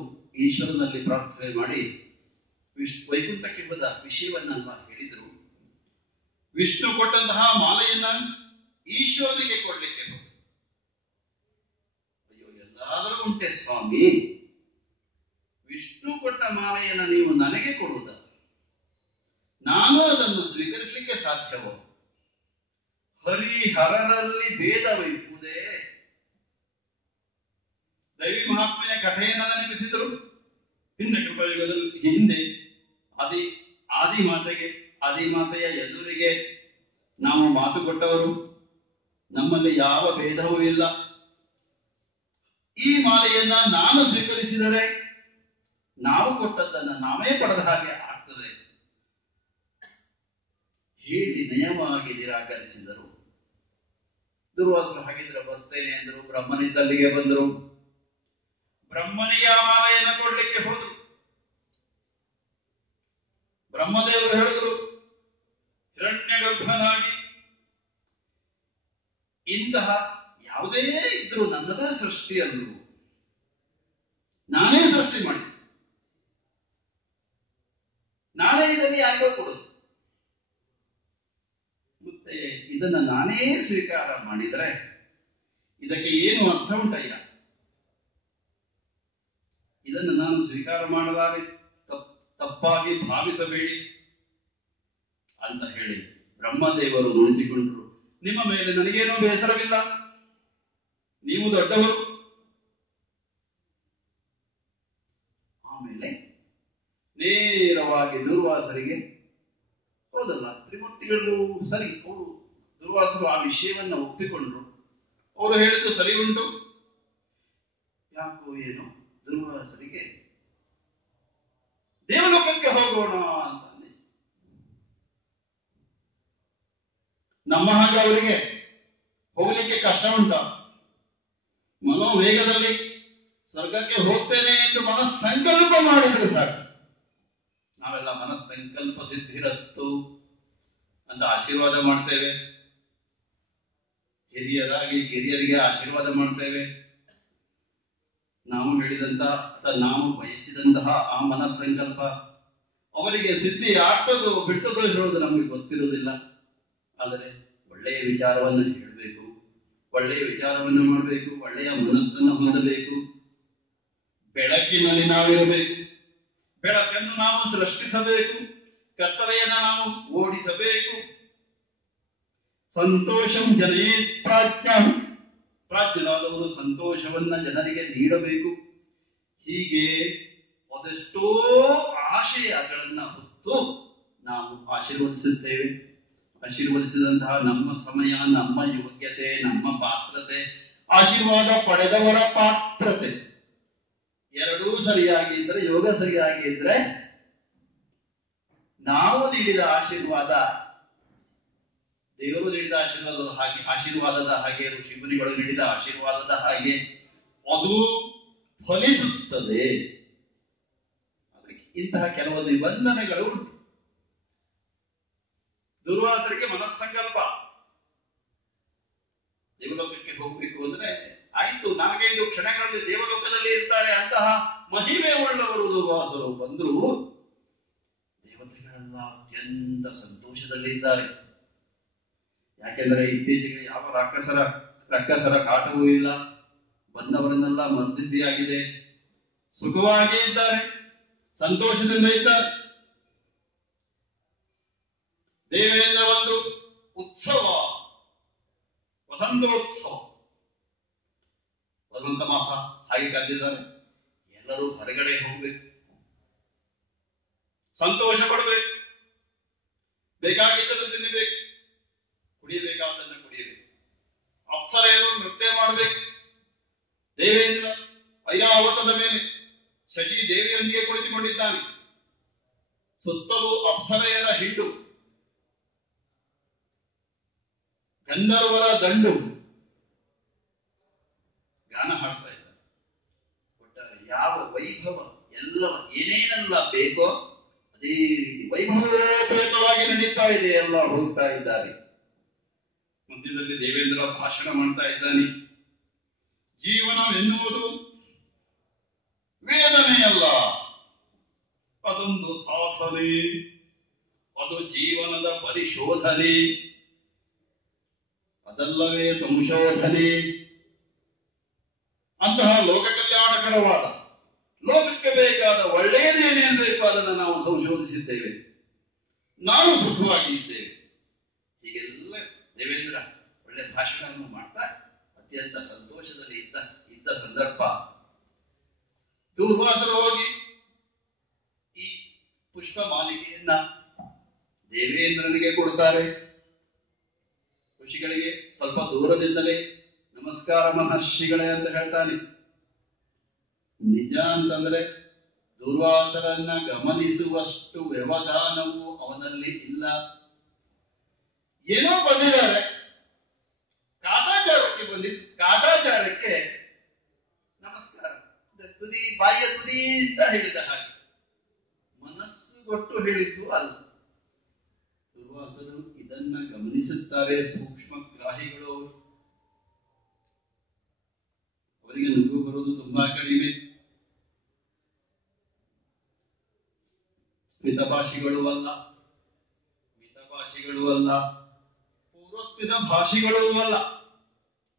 ಈಶ್ವರನಲ್ಲಿ ಪ್ರಾರ್ಥನೆ ಮಾಡಿ ವೈಕುಂಠಕ್ಕೆ ಬಂದ ವಿಷಯವನ್ನೆಲ್ಲ ಹೇಳಿದರು. ವಿಷ್ಣು ಕೊಟ್ಟಂತಹ ಮಾಲೆಯನ್ನ ಈಶ್ವರನಿಗೆ ಕೊಡ್ಲಿಕ್ಕೆ ಹೋದ. ಅಯ್ಯೋ, ಎಲ್ಲಾದರೂ ಉಂಟೆ ಸ್ವಾಮಿ, ವಿಷ್ಣು ಕೊಟ್ಟ ಮಾಲೆಯನ್ನ ನೀವು ನನಗೆ ಕೊಡುವುದ? ನಾನು ಅದನ್ನು ಸ್ವೀಕರಿಸಲಿಕ್ಕೆ ಸಾಧ್ಯವೋ? ಹರಿಹರರಲ್ಲಿ ಭೇದವಿರುವುದೇ? ದೈವಿ ಮಹಾತ್ಮೆಯ ಕಥೆಯನ್ನ ನೆನಪಿಸಿದರು. ಹಿಂದೆ ಆದಿಮಾತೆಯ ಎದುರಿಗೆ ನಾವು ಮಾತು ಕೊಟ್ಟವರು. ನಮ್ಮಲ್ಲಿ ಯಾವ ಭೇದವೂ ಇಲ್ಲ. ಈ ಮಾಲೆಯನ್ನ ನಾನು ಸ್ವೀಕರಿಸಿದರೆ ನಾವು ಕೊಟ್ಟದ್ದನ್ನ ನಾವೇ ಪಡೆದ ಹಾಗೆ ಆಗ್ತದೆ ಹೇಳಿ ನಯವಾಗಿ ನಿರಾಕರಿಸಿದರು. ದುರ್ವಾಸರು ಹಾಗಿದ್ರೆ ಬರ್ತೇನೆ ಎಂದರು. ಬ್ರಹ್ಮನಿದ್ದಲ್ಲಿಗೆ ಬಂದರು. ಬ್ರಹ್ಮನಿಗೆ ಆ ಮಾಲೆಯನ್ನು ಕೊಡ್ಲಿಕ್ಕೆ ಹೋದರು. ಬ್ರಹ್ಮದೇವರು ಹೇಳಿದರು, ಹಿರಣ್ಯ ಗರ್ಭನಾಗಿ ಇಂತಹ ಯಾವುದೇ ಇದ್ರೂ ನನ್ನದೇ ಸೃಷ್ಟಿಯಲ್ಲೂ ನಾನೇ ಸೃಷ್ಟಿ ಮಾಡಿದ್ದು, ನಾನೇ ಇದನ್ನು ಯಾರಿಗೋ ಕೊಡೋದು. ಮತ್ತೆ ಇದನ್ನ ನಾನೇ ಸ್ವೀಕಾರ ಮಾಡಿದರೆ ಇದಕ್ಕೆ ಏನು ಅರ್ಥ ಉಂಟಯ್ಯ? ಇದನ್ನು ನಾನು ಸ್ವೀಕಾರ ಮಾಡಲಾರೆ, ತಪ್ಪಾಗಿ ಭಾವಿಸಬೇಡಿ ಅಂತ ಹೇಳಿ ಬ್ರಹ್ಮದೇವರು ನುಡಿಸಿಕೊಂಡ್ರು. ನಿಮ್ಮ ಮೇಲೆ ನನಗೇನೋ ಬೇಸರವಿಲ್ಲ, ನೀವು ದೊಡ್ಡವರು. ಆಮೇಲೆ ನೇರವಾಗಿ ದುರ್ವಾಸರಿಗೆ, ಹೌದಲ್ಲ ತ್ರಿಮೂರ್ತಿಗಳು ಸರಿ, ಅವರು ದುರ್ವಾಸರು ಆ ವಿಷಯವನ್ನ ಒಪ್ಪಿಕೊಂಡ್ರು. ಅವರು ಹೇಳಿದ್ದು ಸರಿ ಉಂಟು. ಯಾಕೋ ಏನೋ ದುರ್ವಾಸರಿಗೆ ದೇವಲೋಕಕ್ಕೆ ಹೋಗೋಣ ಅಂತ ಅನ್ನಿಸ್ತು. ನಮ್ಮ ಹಾಗೆ ಅವರಿಗೆ ಹೋಗಲಿಕ್ಕೆ ಕಷ್ಟ ಉಂಟ? ಮನೋವೇಗದಲ್ಲಿ ಸ್ವರ್ಗಕ್ಕೆ ಹೋಗ್ತೇನೆ ಎಂದು ಮನಸ್ಸಂಕಲ್ಪ ಮಾಡಿದ್ರೆ ಸಾಕು. ನಾವೆಲ್ಲ ಮನಸ್ಸಂಕಲ್ಪ ಸಿದ್ಧಿರಸ್ತು ಅಂತ ಆಶೀರ್ವಾದ ಮಾಡ್ತೇವೆ, ಹಿರಿಯರಾಗಿ ಕಿರಿಯರಿಗೆ ಆಶೀರ್ವಾದ ಮಾಡ್ತೇವೆ. ನಾವು ಹೇಳಿದಂತಹ ಅಥವಾ ನಾವು ಬಯಸಿದಂತಹ ಆ ಮನಸ್ಸಂಕಲ್ಪ ಅವರಿಗೆ ಸಿದ್ಧಿ ಆಗ್ತದೋ ಬಿಡ್ತದೋ ಹೇಳೋದು ನಮಗೆ ಗೊತ್ತಿರುವುದಿಲ್ಲ. ಆದರೆ ಒಳ್ಳೆಯ ವಿಚಾರವನ್ನು ಹೇಳಬೇಕು, ಒಳ್ಳೆಯ ವಿಚಾರವನ್ನು ಮಾಡಬೇಕು, ಒಳ್ಳೆಯ ಮನಸ್ಸನ್ನು ಹೊಂದಬೇಕು. ಬೆಳಕಿನಲ್ಲಿ ನಾವಿರಬೇಕು, ಬೆಳಕನ್ನು ನಾವು ಸೃಷ್ಟಿಸಬೇಕು, ಕತ್ತಲೆಯನ್ನು ನಾವು ಓಡಿಸಬೇಕು. ಸಂತೋಷಂ ಜನಯೇತ್ ಪ್ರಾಜ್ಞಂ, ಪ್ರಾಜ್ಞರಾದವರು ಸಂತೋಷವನ್ನ ಜನರಿಗೆ ನೀಡಬೇಕು. ಹೀಗೆ ಅದೆಷ್ಟೋ ಆಶಯಗಳನ್ನ ಹೊತ್ತು ನಾವು ಆಶೀರ್ವದಿಸುತ್ತೇವೆ. ಆಶೀರ್ವದಿಸಿದಂತಹ ನಮ್ಮ ಸಮಯ, ನಮ್ಮ ಯೋಗ್ಯತೆ, ನಮ್ಮ ಪಾತ್ರತೆ, ಆಶೀರ್ವಾದ ಪಡೆದವರ ಪಾತ್ರತೆ ಎರಡೂ ಸರಿಯಾಗಿದ್ರೆ, ಯೋಗ ಸರಿಯಾಗಿದ್ರೆ ನಾವು ನೀಡಿದ ಆಶೀರ್ವಾದ ದೇವರು ನೀಡಿದ ಆಶೀರ್ವಾದದ ಹಾಗೆ ಋಷಿಮುನಿಗಳು ನೀಡಿದ ಆಶೀರ್ವಾದದ ಹಾಗೆ ಅದು ಫಲಿಸುತ್ತದೆ. ಅದಕ್ಕೆ ಇಂತಹ ಕೆಲವು ನಿಬಂಧನೆಗಳು ಉಂಟು. ದುರ್ವಾಸರಿಗೆ ಮನಸ್ಸಂಕಲ್ಪ, ದೇವಲೋಕಕ್ಕೆ ಹೋಗ್ಬೇಕು ಅಂದ್ರೆ ಆಯ್ತು, 4-5 ಕ್ಷಣಗಳಲ್ಲಿ ದೇವಲೋಕದಲ್ಲಿ ಇರ್ತಾರೆ. ಅಂತಹ ಮಹಿಮೆ ಉಳ್ಳವರು ದುರ್ವಾಸರು ಬಂದ್ರು. ದೇವತೆಗಳೆಲ್ಲ ಅತ್ಯಂತ ಸಂತೋಷದಲ್ಲಿದ್ದಾರೆ. ಯಾಕೆಂದ್ರೆ ಇತ್ತೀಚೆಗೆ ಯಾವ ರಕ್ಕಸರ ಕಾಟವೂ ಇಲ್ಲ, ಬಂದವರನ್ನೆಲ್ಲ ಮರ್ದಿಸಿಯಾಗಿದೆ, ಸುಖವಾಗಿ ಇದ್ದಾರೆ, ಸಂತೋಷದಿಂದ ಇದ್ದಾರೆ. ದೇವೇಂದ್ರ ಒಂದು ಉತ್ಸವ, ವಸಂತೋತ್ಸವ, ವಸಂತ ಮಾಸ ಹಾಗೆ ಕರೆದಿದ್ದಾರೆ. ಎಲ್ಲರೂ ಹೊರಗಡೆ ಹೋಗ್ಬೇಕು, ಸಂತೋಷ ಪಡಬೇಕು, ಬೇಕಾಗಿದ್ದನ್ನು ತಿನ್ನಬೇಕು, ಕುಡಿಯಬೇಕಾದನ್ನು ಕುಡಿಯಬೇಕು. ಅಪ್ಸರೆಯರು ನೃತ್ಯ ಮಾಡಬೇಕು. ದೇವೇಂದ್ರ ಐರಾವತದ ಮೇಲೆ ಶಚಿ ದೇವಿಯೊಂದಿಗೆ ಕುಳಿತುಕೊಂಡಿದ್ದಾನೆ. ಸುತ್ತಲೂ ಅಪ್ಸರೆಯರ ಹಿಂಡು, ಗಂಧರ್ವರ ದಂಡು ಗಾನ ಹಾಡ್ತಾ ಇದ್ದಾರೆ. ಒಟ್ಟಾರೆ ಯಾವ ವೈಭವ ಎಲ್ಲವ ಏನೇನೆಲ್ಲ ಬೇಕೋ ಅದೇ ರೀತಿ ವೈಭವೋಪೇತವಾಗಿ ನಡೀತಾ ಇದೆ. ಎಲ್ಲ ಹೋಗ್ತಾ ಇದ್ದಾರೆ. ಮಧ್ಯದಲ್ಲಿ ದೇವೇಂದ್ರ ಭಾಷಣ ಮಾಡ್ತಾ ಇದ್ದಾನೆ. ಜೀವನವೆನ್ನುವುದು ವೇದನೆಯಲ್ಲ, ಅದೊಂದು ಸಾಧನೆ, ಅದು ಜೀವನದ ಪರಿಶೋಧನೆ, ಅದಲ್ಲವೇ ಸಂಶೋಧನೆ. ಅಂತಹ ಲೋಕ ಕಲ್ಯಾಣಕರವಾದ, ಲೋಕಕ್ಕೆ ಬೇಕಾದ ಒಳ್ಳೆಯದೇನೇನು ಬೇಕು ಅದನ್ನು ನಾವು ಸಂಶೋಧಿಸಿದ್ದೇವೆ, ನಾವು ಸುಖವಾಗಿ ಇದ್ದೇವೆ. ಹೀಗೆಲ್ಲ ದೇವೇಂದ್ರ ಒಳ್ಳೆ ಭಾಷಣವನ್ನು ಮಾಡ್ತಾ ಅತ್ಯಂತ ಸಂತೋಷದಲ್ಲಿ ಇದ್ದ ಸಂದರ್ಭ ದುರ್ವಾಸರು ಹೋಗಿ ಈ ಪುಷ್ಪ ಮಾಲಿಕೆಯನ್ನ ದೇವೇಂದ್ರನಿಗೆ ಕೊಡ್ತಾರೆ. ಋಷಿಗಳಿಗೆ ಸ್ವಲ್ಪ ದೂರದಿಂದಲೇ ನಮಸ್ಕಾರ ಮಹರ್ಷಿಗಳೇ ಅಂತ ಹೇಳ್ತಾನೆ. ನಿಜ ಅಂತಂದ್ರೆ ದುರ್ವಾಸರನ್ನ ಗಮನಿಸುವಷ್ಟು ವ್ಯವಧಾನವು ಅವನಲ್ಲಿ ಇಲ್ಲ. ಏನೋ ಬಂದಿದ್ದಾರೆ, ಕಾಟಾಚಾರಕ್ಕೆ ನಮಸ್ಕಾರ, ತುದಿ ಬಾಯಿಯ ತುದಿ ಅಂತ ಹೇಳಿದ ಹಾಗೆ ಮನಸ್ಸು ಕೊಟ್ಟು ಹೇಳಿದ್ದು ಅಲ್ಲ. ದುರ್ವಾಸರು ಇದನ್ನ ಗಮನಿಸುತ್ತಾರೆ. ಸೂಕ್ಷ್ಮ ಗ್ರಾಹಿಗಳು, ಅವರಿಗೆ ನಗು ಬರುವುದು ತುಂಬಾ ಕಡಿಮೆ. ಭಾಷಿಗಳೂ ಅಲ್ಲ, ಮಿತಭಾಷಿಗಳೂ ಅಲ್ಲ, ಪೂರ್ವಸ್ಮಿತ ಭಾಷಿಗಳೂ ಅಲ್ಲ.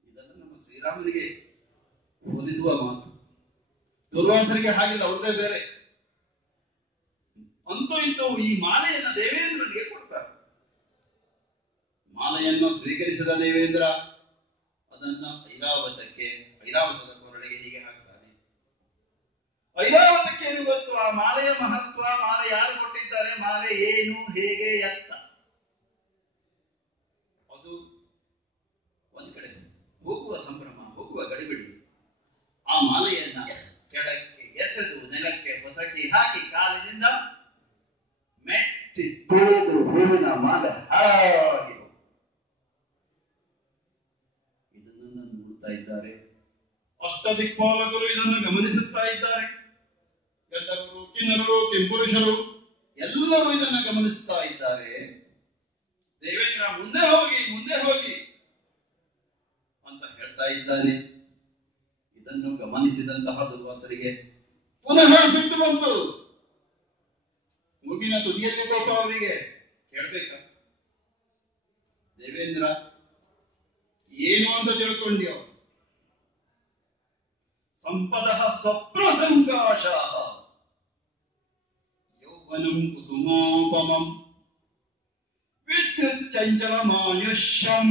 ಇದನ್ನು ನಮ್ಮ ಶ್ರೀರಾಮನಿಗೆ ಹೋಲಿಸುವ ಮಾತು. ದುರ್ವಾಸರಿಗೆ ಹಾಗಿಲ್ಲ, ಅವ್ರದೇ ಬೇರೆ. ಅಂತೂ ಇಂತೂ ಈ ಮಾಲೆಯನ್ನ ದೇವೇಂದ್ರನಿಗೆ ಕೊಡ್ತಾರೆ. ಮಾಲೆಯನ್ನು ಸ್ವೀಕರಿಸಿದ ದೇವೇಂದ್ರ ಅದನ್ನ ಐರಾವತದ ಕೊರಳಿಗೆ ಹೀಗೆ ಹಾಕ್ತಾನೆ. ಐರಾವತಕ್ಕೆ ಏನು ಗೊತ್ತು ಆ ಮಾಲೆಯ ಮಹತ್ವ, ಮಾಲೆ ಯಾರು ಕೊಟ್ಟಿದ್ದಾರೆ, ಮಾಲೆ ಏನು, ಹೇಗೆ, ಎತ್ತ. ಅದು ಒಂದ್ ಕಡೆ ಹೋಗುವ ಸಂಭ್ರಮ, ಹೋಗುವ ಗಡಿಬಿಡಿ. ಆ ಮಾಲೆಯನ್ನ ಕೆಳಕ್ಕೆ ಎಸೆದು ನೆಲಕ್ಕೆ ಹೊಸಕಿ ಹಾಕಿ ಕಾಲಿನಿಂದ ಮೆಟ್ಟಿ ತುಳಿದು ಹೂವಿನ ಮಾಲೆ ಹಾಗೆ ಇದನ್ನ ನೋಡ್ತಾ ಇದ್ದಾರೆ. ಅಷ್ಟದಿಕ್ಪಾಲಕರು ಇದನ್ನು ಗಮನಿಸುತ್ತಾ ಇದ್ದಾರೆ. ಗಂಧರ್ವರು, ಕಿನ್ನರರು, ಕಿಂಪುರುಷರು ಎಲ್ಲರೂ ಇದನ್ನು ಗಮನಿಸುತ್ತಾ ಇದ್ದಾರೆ. ದೇವೇಂದ್ರ ಮುಂದೆ ಹೋಗಿ ಅಂತ ಹೇಳ್ತಾ ಇದ್ದಾನೆ. ಇದನ್ನು ಗಮನಿಸಿದಂತಹ ದುರ್ವಾಸರಿಗೆ ಪುನಃ ಸಿಟ್ಟು ಬಂತು. ಮುಗಿನ ತುದಿಯಲ್ಲಿ ಕೋಪ ಅವರಿಗೆ. ಕೇಳ್ಬೇಕ ದೇವೇಂದ್ರ ಏನು ಅಂತ ತಿಳ್ಕೊಂಡ್ಯ? ಸಂಪದಃ ಸ್ವಪ್ನಸಂಕಾಶ ಯೌವನಂ ಕುಸುಮೋಪಮಂ ವಿದ್ಯುತ್ ಚಂಚಲ ಮಾನುಷ್ಯಂ.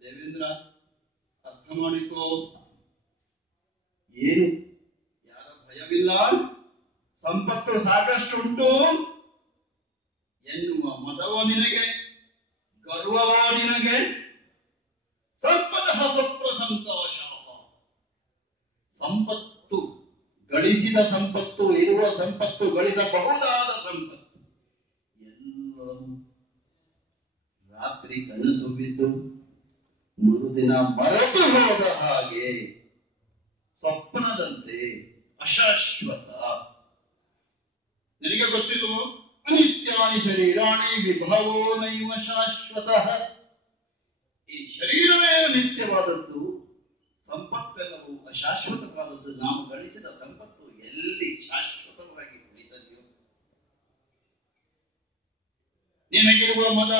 ದೇವೇಂದ್ರ ಅರ್ಥ ಮಾಡಿಕೋ. ಏನು, ಯಾರ ಭಯವಿಲ್ಲ, ಸಂಪತ್ತು ಸಾಕಷ್ಟುಂಟು ಎನ್ನುವ ಮದವೋ ನಿನಗೆ, ಗರ್ವವೋ ನಿನಗೆ? ಸಂಪದಃ ಸ್ವಪ್ನಸಂತೋಷ. ಸಂಪತ್ತು, ಗಳಿಸಿದ ಸಂಪತ್ತು, ಇರುವ ಸಂಪತ್ತು, ಗಳಿಸಬಹುದಾದ ಸಂಪತ್ತು ಎಲ್ಲವೂ ರಾತ್ರಿ ಕನಸು ಬಿದ್ದು ಮರುದಿನ ಮರೆತು ಹೋದ ಹಾಗೆ, ಸ್ವಪ್ನದಂತೆ ಅಶಾಶ್ವತ. ನಿನಗೆ ಗೊತ್ತಿಲ್ವೋ? ಅನಿತ್ಯಾನಿ ಶರೀರಾಣಿ ವಿಭವೋ ನೈವ ಶಾಶ್ವತಃ. ಈ ಶರೀರವೇ ನಿತ್ಯವಾದದ್ದು, ಸಂಪತ್ತೆಲ್ಲವೂ ಅಶಾಶ್ವತವಾದದ್ದು. ನಾವು ಗಳಿಸಿದ ಸಂಪತ್ತು ಎಲ್ಲಿ ಶಾಶ್ವತವಾಗಿ ಉಳಿದದೆಯೋ? ನಿನಗಿರುವ ಮದ,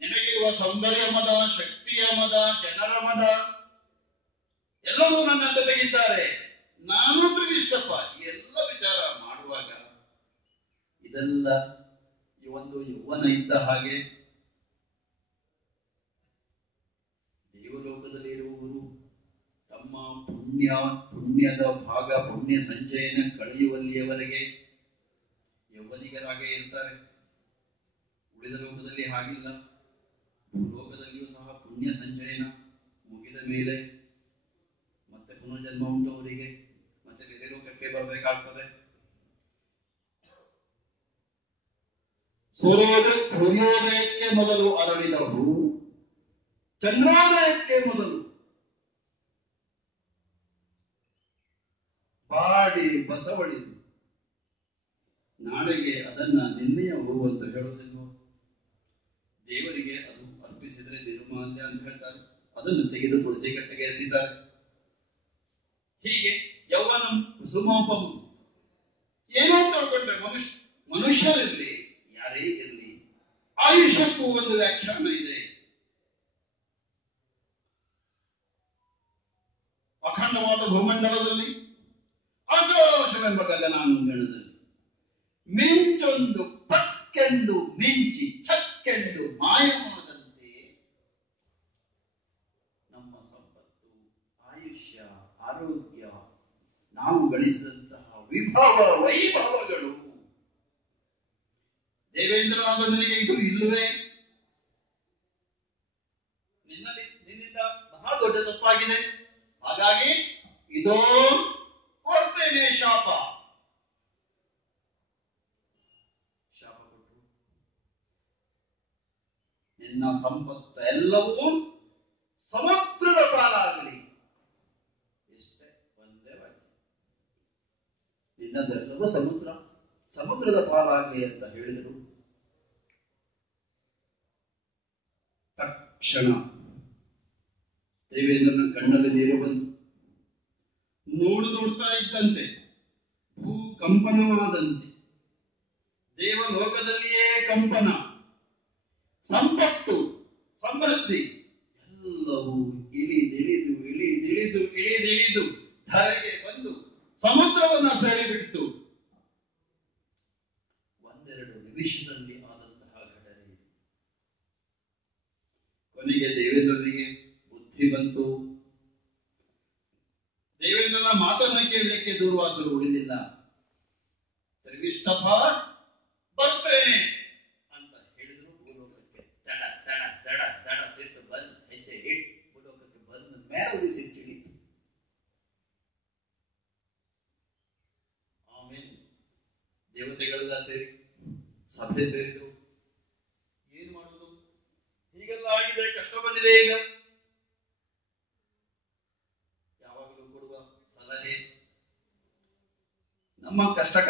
ನಿನಗಿರುವ ಸೌಂದರ್ಯ ಮದ, ಶಕ್ತಿಯ ಮದ, ಜನರ ಮದ ಎಲ್ಲವೂ ನನ್ನ ಜೊತೆಗಿದ್ದಾರೆ. ನಾನು ಇಷ್ಟಪ್ಪ ಈ ಎಲ್ಲ ವಿಚಾರ ಮಾಡುವಾಗ ಇದೆಲ್ಲ ಒಂದು ಯೌವನ ಇದ್ದ ಹಾಗೆ. ದೇವಲೋಕದಲ್ಲಿ ಇರುವವರು ತಮ್ಮ ಪುಣ್ಯದ ಭಾಗ, ಪುಣ್ಯ ಸಂಚಯನ ಕಳೆಯುವಲ್ಲಿಯವರೆಗೆ ಯೌವನಿಗರಾಗೇ ಇರ್ತಾರೆ. ಉಳಿದ ಲೋಕದಲ್ಲಿ ಹಾಗಿಲ್ಲ. ಭೂಲೋಕದಲ್ಲಿಯೂ ಸಹ ಪುಣ್ಯ ಸಂಚಯನ ಮುಗಿದ ಮೇಲೆ ಮತ್ತೆ ಪುನರ್ಜನ್ಮ ಉಂಟು ಅವರಿಗೆ, ಮತ್ತೆ ಬೇರೆ ಲೋಕಕ್ಕೆ ಬರಬೇಕಾಗ್ತದೆ. ಸೂರ್ಯೋದಯಕ್ಕೆ ಮೊದಲು ಅರಳಿದ ಹೂ ಚಂದ್ರೋದಯಕ್ಕೆ ಮೊದಲು ಬಾಡಿ ಬಸವಳಿದು ನಾಳೆಗೆ ಅದನ್ನ ನಿನ್ನೆಯ ಹೂ ಅಂತ ಹೇಳೋದಿಲ್ವೋ? ದೇವರಿಗೆ ಅದು ಅರ್ಪಿಸಿದ್ರೆ ನಿರ್ಮಾಲ್ಯ ಅಂತ ಹೇಳ್ತಾರೆ. ಅದನ್ನು ತೆಗೆದು ತುಳಸಿ ಕಟ್ಟೆಗೆ ಎಸಿದ್ದಾರೆ. ಹೀಗೆ ಯೌವನ ಕುಸುಮೋಪಮ. ಏನೋ ತಿಳ್ಕೊಂಡ್ರೆ ಮನುಷ್ಯರಿರ್ಲಿ, ಯಾರೇ ಇರಲಿ, ಆಯುಷ್ಯಕ್ಕೂ ಒಂದು ವ್ಯಾಖ್ಯಾನ ಇದೆ. ಅಖಂಡವಾದ ಭೂಮಂಡಲದಲ್ಲಿ, ಆಕಾಶವೆಂಬ ಗಗನಾಂಗಣದಲ್ಲಿ ಮಿಂಚೊಂದು ಪಕ್ಕೆಂದು ಮಿಂಚಿ ಚಕ್ಕೆಂದು ಮಾಯವಾದಂತೆ ನಮ್ಮ ಸಂಪತ್ತು, ಆಯುಷ್ಯ, ಆರೋಗ್ಯ, ನಾವು ಗಳಿಸಿದಂತಹ ವಿಭವ ವೈಭವಗಳು. ದೇವೇಂದ್ರನಾದ ನನಗೆ ಇದು ಇಲ್ಲವೇ? ನಿನ್ನಿಂದ ಮಹಾ ದೊಡ್ಡ ತಪ್ಪಾಗಿದೆ. ಹಾಗಾಗಿ ಇದೋ ಕೊಡ್ತೇನೆ ಶಾಪ. ಕೊಟ್ಟು ನಿನ್ನ ಸಂಪತ್ತು ಎಲ್ಲವೂ ಸಮುದ್ರದ ಪಾಲಾಗಲಿ. ಇಷ್ಟೇ ಒಂದೇ ವಾಕ್ಯ. ನಿನ್ನದೆಲ್ಲವೂ ಸಮುದ್ರದ ಪಾಲಾಗಲಿ ಅಂತ ಹೇಳಿದರು. ತಕ್ಷಣ ದೇವೇಂದ್ರನ ಕಣ್ಣಲ್ಲಿ ನೀರು ಬಂತು. ನೋಡ್ತಾ ಇದ್ದಂತೆ ಭೂಕಂಪನವಾದಂತೆ ದೇವಲೋಕದಲ್ಲಿಯೇ ಕಂಪನ, ಸಂಪತ್ತು, ಸಮೃದ್ಧಿ ಎಲ್ಲವೂ ಇಳಿದಿಳಿದು ಧರೆಗೆ ಬಂದು ಸಮುದ್ರವನ್ನ ಸೇರಿಬಿಡ್ತು. ಒಂದೆರಡು ನಿಮಿಷದಲ್ಲಿ ಆದಂತಹ ಘಟನೆ ಇದು. ಕೊನೆಗೆ ದೇವೇಂದ್ರನಿಗೆ ಬುದ್ಧಿ ಬಂತು. ದೇವೇಂದ್ರನ ಮಾತನ್ನ ಕೇಳಲಿಕ್ಕೆ ದೂರ್ವಾಸರು ಉಳಿದಿಲ್ಲ. ತ್ರಿವಿಷ್ಟಭ ಬರ್ತೇನೆ ಅಂತ ಹೇಳಿದ್ರು. ಭೂಲೋಕಕ್ಕೆ ದಡ ದಡ ದಡ ದಡ ಸಿಟ್ಟು ಬಂದು ಹೆಜ್ಜೆ ಇಟ್ಟು ಭೂಲೋಕಕ್ಕೆ ಬಂದ ಮೇಲೆ ಉಳಿಸಿ ತಿಳಿತು. ಆಮೇಲೆ ದೇವತೆಗಳೆಲ್ಲ ಸೇರಿ ಸಭೆ ಸೇರಿದ್ರು. ಏನ್ ಮಾಡುದು, ಹೀಗೆಲ್ಲ ಆಗಿದೆ, ಕಷ್ಟ ಬಂದಿದೆ. ಈಗ ಯಾವಾಗಲೂ ಕೊಡುವ ಸಲಹೆ, ನಮ್ಮ ಕಷ್ಟಕ